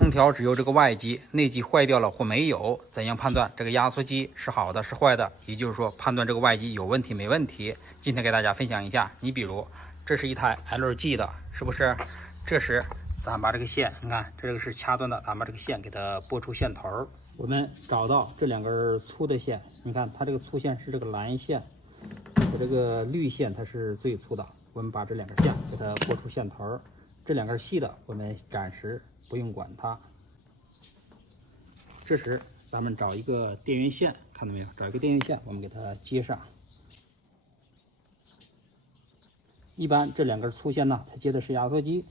空调只有这个外机，内机坏掉了或没有，怎样判断这个压缩机是好的是坏的？也就是说，判断这个外机有问题没问题。今天给大家分享一下，你比如这是一台 LG 的，是不是？这时咱把这个线，你看这个是掐断的，咱把这个线给它拨出线头。我们找到这两根粗的线，你看它这个粗线是这个蓝线，和这个绿线它是最粗的。我们把这两根线给它拨出线头。这两根细的，我们暂时不用管它。这时，咱们找一个电源线，看到没有？找一个电源线，我们给它接上。一般这两根粗线呢，它接的是压缩机。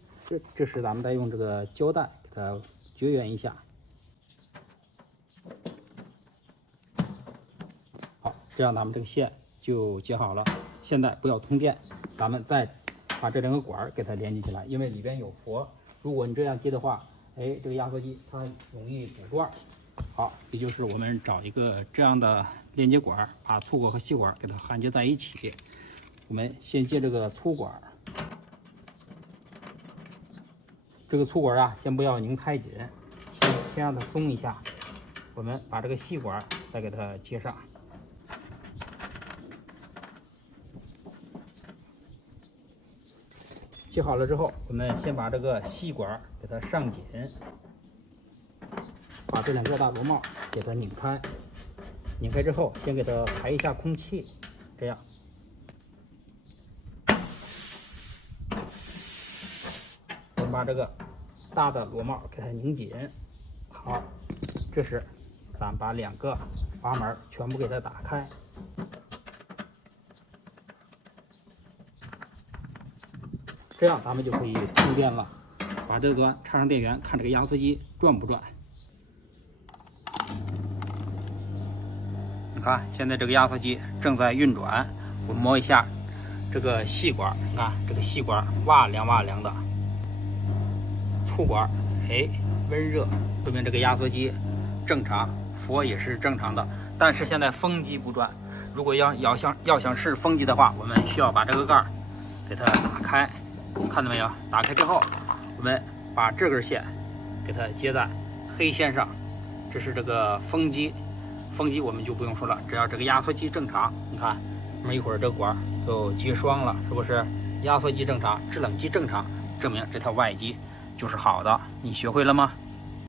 这时咱们再用这个胶带给它绝缘一下。好，这样咱们这个线就接好了。现在不要通电，咱们再把这两个管给它连接起来，因为里边有佛。如果你这样接的话，这个压缩机它容易堵断。好，也就是我们找一个这样的连接管，把粗管和细管给它焊接在一起。我们先接这个粗管，这个粗管啊，先不要拧太紧，先让它松一下。我们把这个细管再给它接上。接好了之后，我们先把这个细管给它上紧，把这两个大螺帽给它拧开。拧开之后，先给它排一下空气，这样。我们把这个大的螺帽给它拧紧。好，这时咱把两个阀门全部给它打开。这样咱们就可以充电了。把这端插上电源，看这个压缩机转不转。你看，现在这个压缩机正在运转。我摸一下这个细管，你看这个细管哇凉哇凉的。粗管，温热，说明这个压缩机正常，佛也是正常的。但是现在风机不转。如果要想试风机的话，我们需要把这个盖给它打开。看到没有？打开之后，我们把这根线给它接在黑线上，这是这个风机。风机我们就不用说了，只要这个压缩机正常，你看，那么一会儿这管就接霜了，是不是？压缩机正常，制冷机正常，证明这套外机就是好的。你学会了吗？